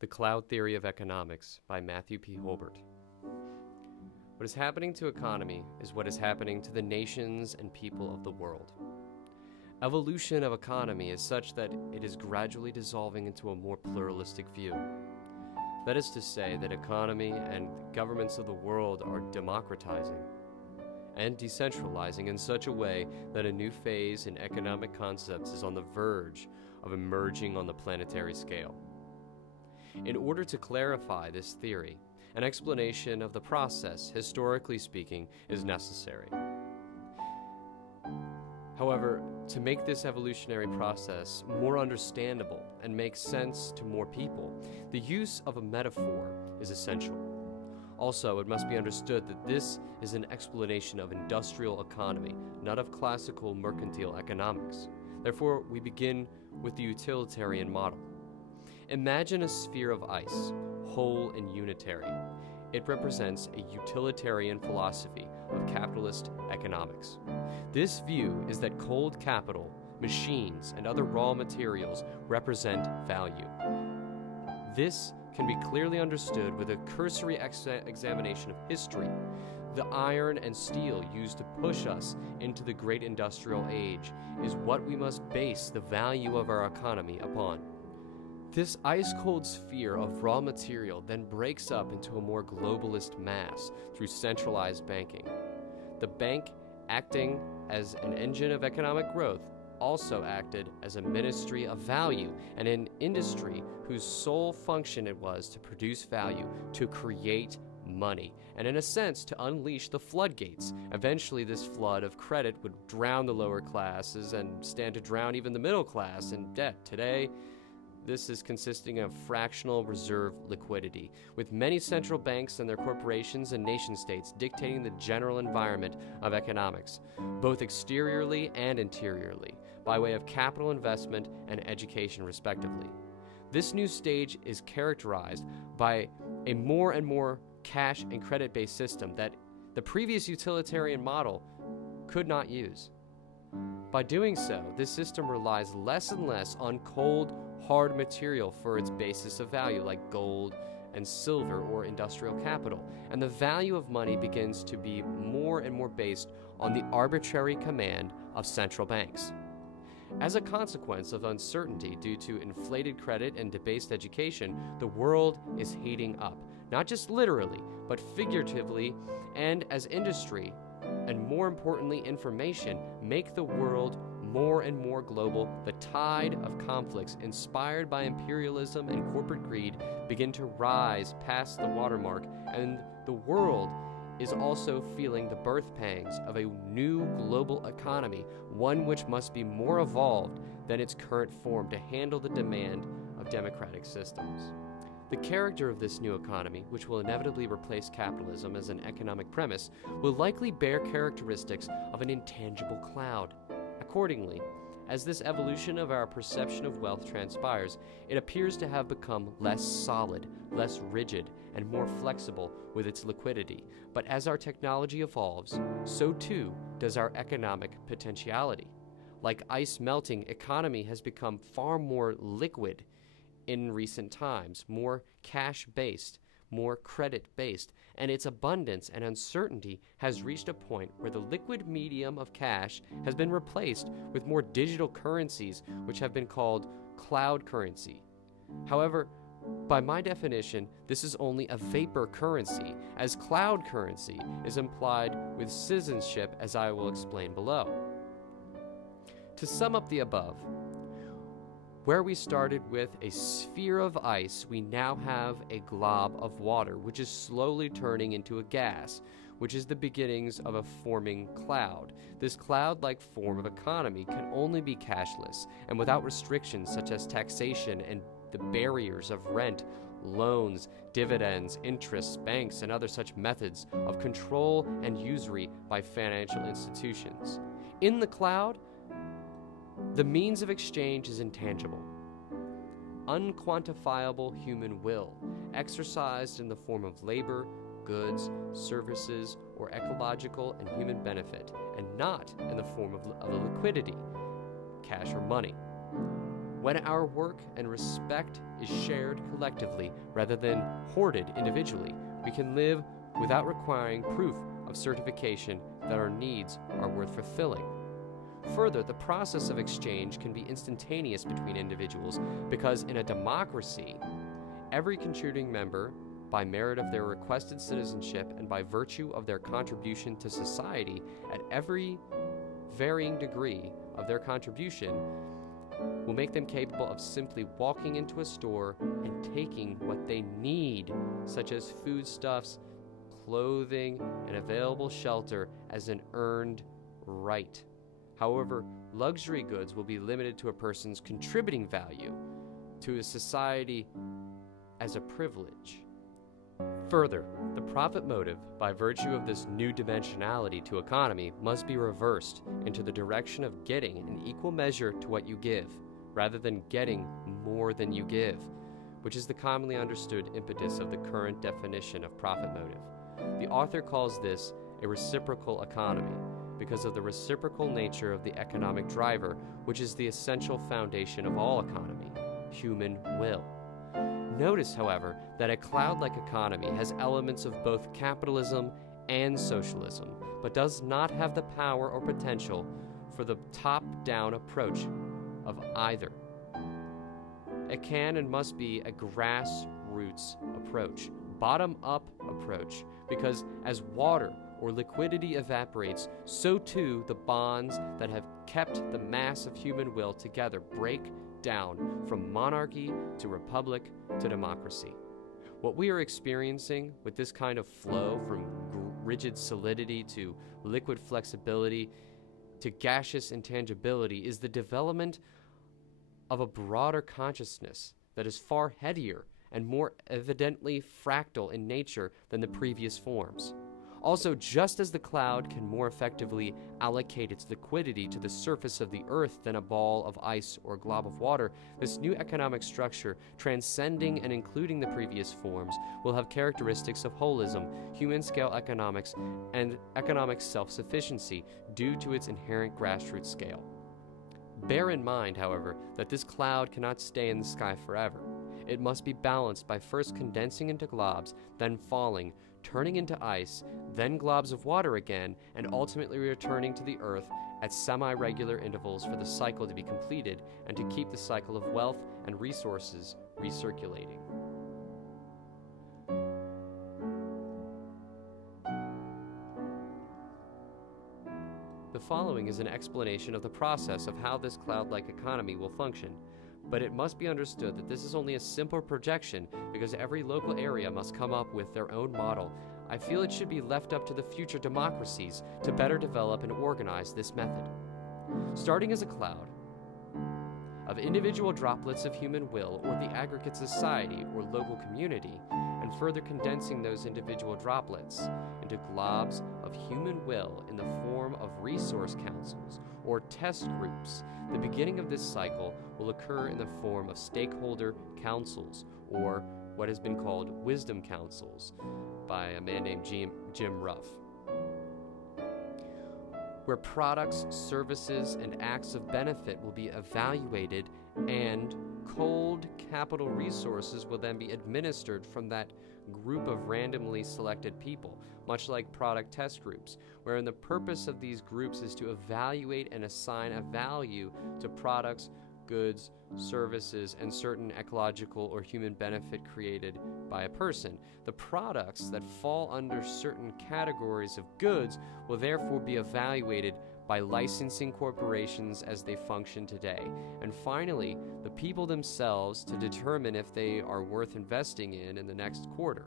The Cloud Theory of Economics by Matthew P. Holbert. What is happening to economy is what is happening to the nations and people of the world. Evolution of economy is such that it is gradually dissolving into a more pluralistic view. That is to say that economy and governments of the world are democratizing and decentralizing in such a way that a new phase in economic concepts is on the verge of emerging on the planetary scale. In order to clarify this theory, an explanation of the process, historically speaking, is necessary. However, to make this evolutionary process more understandable and make sense to more people, the use of a metaphor is essential. Also, it must be understood that this is an explanation of industrial economy, not of classical mercantile economics. Therefore, we begin with the utilitarian model. Imagine a sphere of ice, whole and unitary. It represents a utilitarian philosophy of capitalist economics. This view is that cold capital, machines, and other raw materials represent value. This can be clearly understood with a cursory examination of history. The iron and steel used to push us into the great industrial age is what we must base the value of our economy upon. This ice-cold sphere of raw material then breaks up into a more globalist mass through centralized banking. The bank, acting as an engine of economic growth, also acted as a ministry of value and an industry whose sole function it was to produce value, to create money, and in a sense to unleash the floodgates. Eventually this flood of credit would drown the lower classes and stand to drown even the middle class in debt. Today, this is consisting of fractional reserve liquidity, with many central banks and their corporations and nation-states dictating the general environment of economics, both exteriorly and interiorly, by way of capital investment and education respectively. This new stage is characterized by a more and more cash and credit-based system that the previous utilitarian model could not use. By doing so, this system relies less and less on cold, hard material for its basis of value, like gold and silver or industrial capital, and the value of money begins to be more and more based on the arbitrary command of central banks. As a consequence of uncertainty due to inflated credit and debased education, the world is heating up, not just literally, but figuratively, and as industry, and more importantly information, make the world more and more global, the tide of conflicts inspired by imperialism and corporate greed begin to rise past the watermark, and the world is also feeling the birth pangs of a new global economy, one which must be more evolved than its current form to handle the demand of democratic systems. The character of this new economy, which will inevitably replace capitalism as an economic premise, will likely bear characteristics of an intangible cloud. Accordingly, as this evolution of our perception of wealth transpires, it appears to have become less solid, less rigid, and more flexible with its liquidity. But as our technology evolves, so too does our economic potentiality. Like ice melting, economy has become far more liquid in recent times, more cash-based, more credit-based, and its abundance and uncertainty has reached a point where the liquid medium of cash has been replaced with more digital currencies, which have been called cloud currency. However, by my definition, this is only a vapor currency, as cloud currency is implied with citizenship, as I will explain below. To sum up the above, where we started with a sphere of ice, we now have a glob of water, which is slowly turning into a gas, which is the beginnings of a forming cloud. This cloud-like form of economy can only be cashless and without restrictions such as taxation and the barriers of rent, loans, dividends, interests, banks, and other such methods of control and usury by financial institutions. In the cloud, the means of exchange is intangible, unquantifiable human will, exercised in the form of labor, goods, services, or ecological and human benefit, and not in the form of a liquidity, cash or money. When our work and respect is shared collectively rather than hoarded individually, we can live without requiring proof of certification that our needs are worth fulfilling. Further, the process of exchange can be instantaneous between individuals because in a democracy, every contributing member, by merit of their requested citizenship and by virtue of their contribution to society at every varying degree of their contribution, will make them capable of simply walking into a store and taking what they need, such as foodstuffs, clothing, and available shelter as an earned right. However, luxury goods will be limited to a person's contributing value to a society as a privilege. Further, the profit motive, by virtue of this new dimensionality to economy, must be reversed into the direction of getting an equal measure to what you give, rather than getting more than you give, which is the commonly understood impetus of the current definition of profit motive. The author calls this a reciprocal economy, because of the reciprocal nature of the economic driver, which is the essential foundation of all economy, human will. Notice, however, that a cloud-like economy has elements of both capitalism and socialism, but does not have the power or potential for the top-down approach of either. It can and must be a grassroots approach, bottom-up approach, because as water or liquidity evaporates, so too the bonds that have kept the mass of human will together break down from monarchy to republic to democracy. What we are experiencing with this kind of flow from rigid solidity to liquid flexibility to gaseous intangibility is the development of a broader consciousness that is far headier and more evidently fractal in nature than the previous forms. Also, just as the cloud can more effectively allocate its liquidity to the surface of the earth than a ball of ice or glob of water, this new economic structure, transcending and including the previous forms, will have characteristics of holism, human-scale economics, and economic self-sufficiency due to its inherent grassroots scale. Bear in mind, however, that this cloud cannot stay in the sky forever. It must be balanced by first condensing into globs, then falling, turning into ice, then globs of water again, and ultimately returning to the earth at semi-regular intervals for the cycle to be completed and to keep the cycle of wealth and resources recirculating. The following is an explanation of the process of how this cloud-like economy will function, but it must be understood that this is only a simple projection because every local area must come up with their own model. I feel it should be left up to the future democracies to better develop and organize this method. Starting as a cloud of individual droplets of human will or the aggregate society or local community, and further condensing those individual droplets into globs of human will in the form of resource councils or test groups. The beginning of this cycle will occur in the form of stakeholder councils, or what has been called wisdom councils by a man named Jim Ruff, where products, services, and acts of benefit will be evaluated and cold capital resources will then be administered from that group of randomly selected people, much like product test groups, wherein the purpose of these groups is to evaluate and assign a value to products, goods, services, and certain ecological or human benefit created by a person. The products that fall under certain categories of goods will therefore be evaluated by licensing corporations as they function today. And finally, the people themselves to determine if they are worth investing in the next quarter.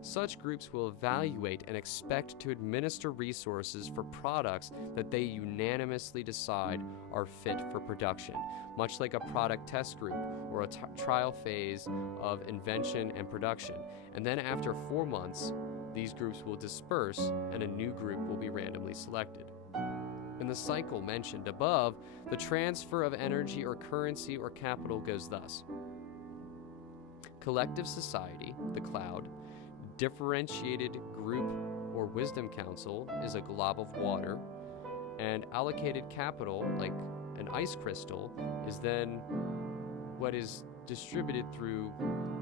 Such groups will evaluate and expect to administer resources for products that they unanimously decide are fit for production, much like a product test group or a trial phase of invention and production. And then after 4 months, these groups will disperse and a new group will be randomly selected. In the cycle mentioned above, the transfer of energy or currency or capital goes thus. Collective society, the cloud, differentiated group or wisdom council is a glob of water, and allocated capital, like an ice crystal, is then what is distributed through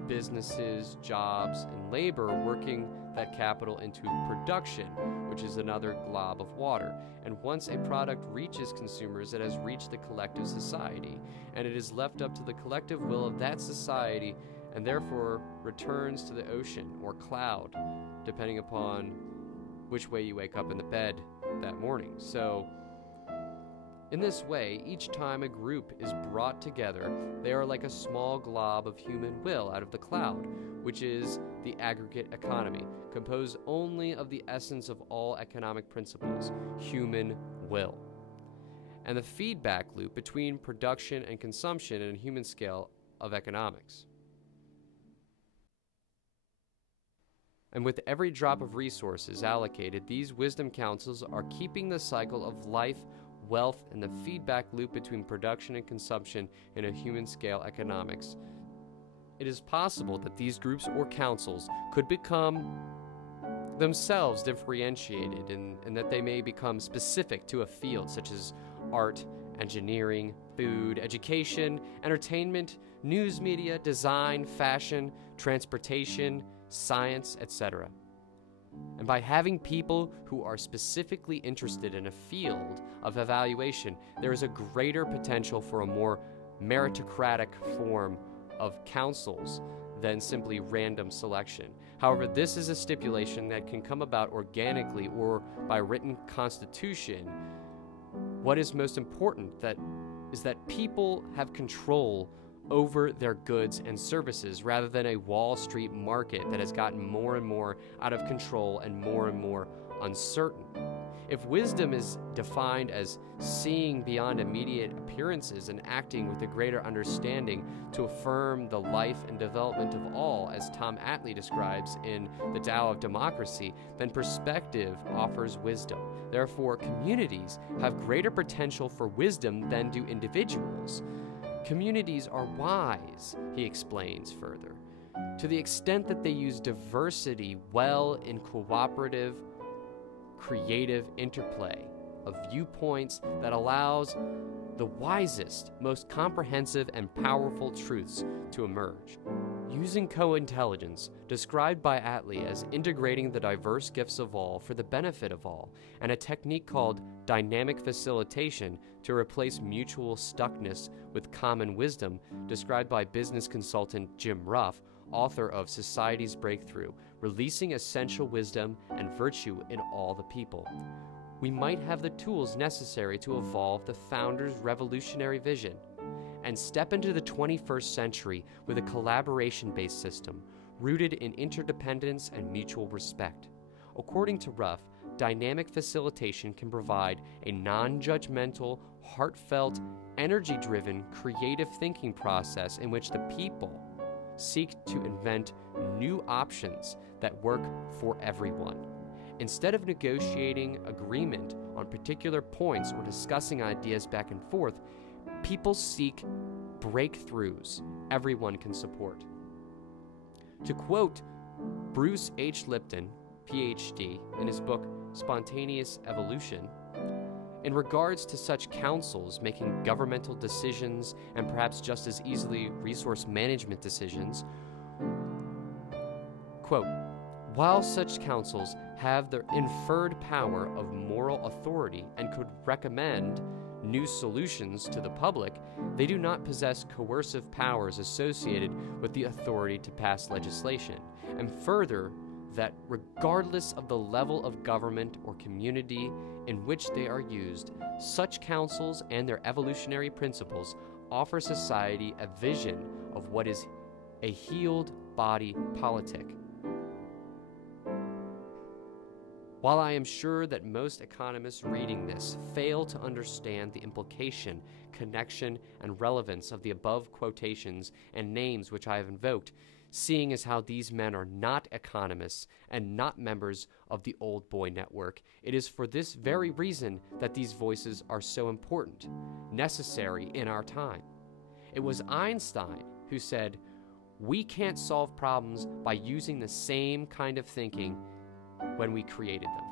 businesses, jobs, and labor working that capital into production, which is another glob of water. And once a product reaches consumers, it has reached the collective society, and it is left up to the collective will of that society, and therefore returns to the ocean or cloud, depending upon which way you wake up in the bed that morning. So, in this way, each time a group is brought together, they are like a small glob of human will out of the cloud, which is the aggregate economy, composed only of the essence of all economic principles, human will, and the feedback loop between production and consumption in a human scale of economics. And with every drop of resources allocated, these wisdom councils are keeping the cycle of life, wealth, and the feedback loop between production and consumption in a human scale economics. It is possible that these groups or councils could become themselves differentiated and that they may become specific to a field such as art, engineering, food, education, entertainment, news media, design, fashion, transportation, science, etc. And by having people who are specifically interested in a field of evaluation, there is a greater potential for a more meritocratic form of councils than simply random selection. However, this is a stipulation that can come about organically or by written constitution. What is most important is that people have control over their goods and services rather than a Wall Street market that has gotten more and more out of control and more uncertain. If wisdom is defined as seeing beyond immediate appearances and acting with a greater understanding to affirm the life and development of all, as Tom Atlee describes in The Tao of Democracy, then perspective offers wisdom. Therefore, communities have greater potential for wisdom than do individuals. Communities are wise, he explains further, to the extent that they use diversity well in cooperative, creative interplay of viewpoints that allows the wisest, most comprehensive, and powerful truths to emerge. Using co-intelligence, described by Atlee as integrating the diverse gifts of all for the benefit of all, and a technique called dynamic facilitation to replace mutual stuckness with common wisdom, described by business consultant Jim Ruff, author of Society's Breakthrough, Releasing Essential Wisdom and Virtue in All the People. We might have the tools necessary to evolve the founder's revolutionary vision and step into the 21st century with a collaboration-based system rooted in interdependence and mutual respect. According to Ruff, dynamic facilitation can provide a non-judgmental, heartfelt, energy-driven, creative thinking process in which the people seek to invent new options that work for everyone. Instead of negotiating agreement on particular points or discussing ideas back and forth, people seek breakthroughs everyone can support. To quote Bruce H. Lipton, PhD, in his book Spontaneous Evolution, in regards to such councils making governmental decisions and perhaps just as easily resource management decisions, quote, while such councils have the inferred power of moral authority and could recommend new solutions to the public, they do not possess coercive powers associated with the authority to pass legislation. And further, that regardless of the level of government or community in which they are used, such councils and their evolutionary principles offer society a vision of what is a healed body politic. While I am sure that most economists reading this fail to understand the implication, connection, and relevance of the above quotations and names which I have invoked, seeing as how these men are not economists and not members of the Old Boy Network, it is for this very reason that these voices are so important, necessary in our time. It was Einstein who said, "We can't solve problems by using the same kind of thinking when we created them."